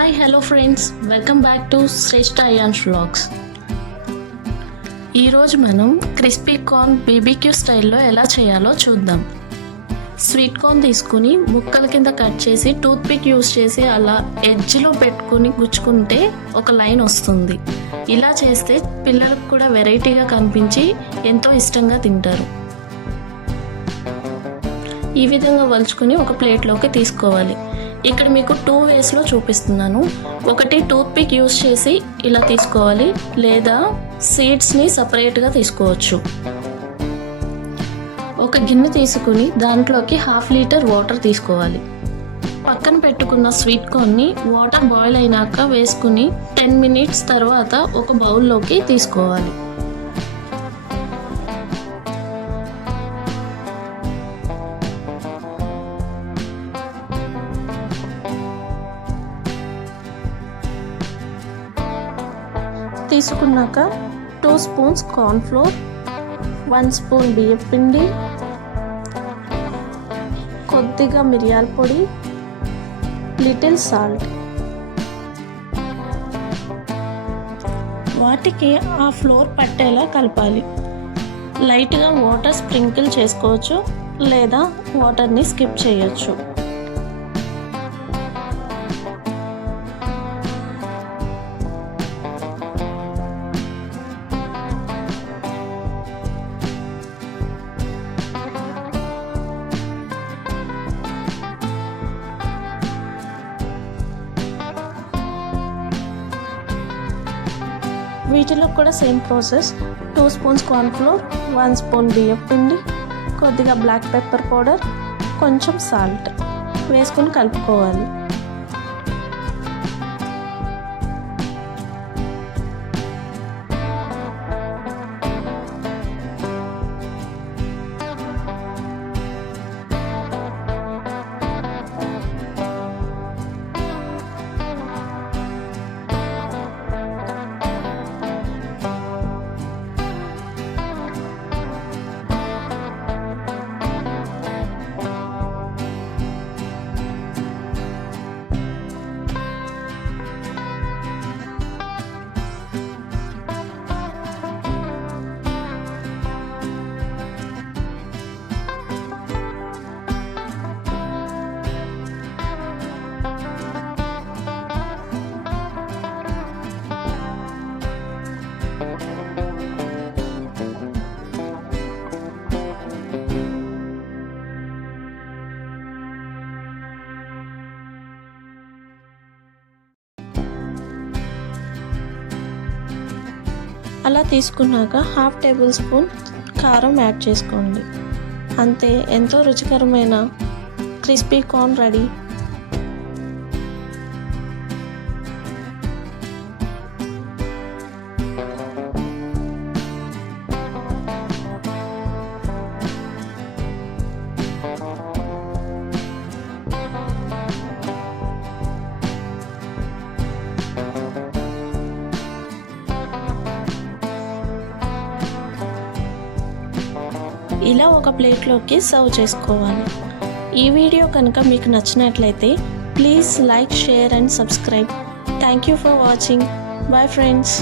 Hi hello friends, welcome back to Shreshtha Ayaan's vlogs. ఈరోజు మనం crispy corn BBQ స్టైల్లో ఎలా చేయాలో చూద్దాం. స్వీట్ కార్న్ తీసుకుని ముక్కల కింద కట్ చేసి టూత్ పిక్ యూస్ చేసి అలా ఎడ్జ్లో పెట్టుకుని గుచ్చుకుంటే ఒక లైన్ వస్తుంది. ఇలా చేస్తే పిల్లలకు కూడా వెరైటీగా కనిపించి ఎంతో ఇష్టంగా తింటారు. ఈ విధంగా వలుచుకుని ఒక ప్లేట్లోకి తీసుకోవాలి. ఇక్కడ మీకు 2 వేస్లో చూపిస్తున్నాను. ఒకటి టూత్ పిక్ యూస్ చేసి ఇలా తీసుకోవాలి, లేదా సీడ్స్ని సపరేట్గా తీసుకోవచ్చు. ఒక గిన్నె తీసుకుని దాంట్లోకి 1/2 లీటర్ వాటర్ తీసుకోవాలి. పక్కన పెట్టుకున్న స్వీట్ కార్న్ని వాటర్ బాయిల్ అయినాక వేసుకుని 10 మినిట్స్ తర్వాత ఒక బౌల్లోకి తీసుకోవాలి. తీసుకున్నాక 2 స్పూన్స్ కార్న్ ఫ్లోర్, 1 స్పూన్ బియ్యం పిండి, కొద్దిగా మిరియాల పొడి, లిటిల్ సాల్ట్. వాటికి ఆ ఫ్లోర్ పట్టేలా కలపాలి. లైట్గా వాటర్ స్ప్రింకిల్ చేసుకోవచ్చు, లేదా వాటర్ని స్కిప్ చేయొచ్చు. వీటిలో కూడా same process. 2 spoons corn flour, 1 spoon బియ్యం పిండి, కొద్దిగా బ్లాక్ పెప్పర్ పౌడర్, కొంచెం సాల్ట్ వేసుకొని కలుపుకోవాలి. అలా తీసుకున్నాక 1/2 టేబుల్ స్పూన్ కారం యాడ్ చేసుకోండి. అంతే, ఎంతో రుచికరమైన క్రిస్పీ కార్న్ రెడీ. ఇలా ఒక ప్లేట్లోకి సర్వ్ చేసుకోవాలి. ఈ వీడియో కనుక మీకు నచ్చినట్లయితే please like, share and subscribe. Thank you for watching. Bye friends.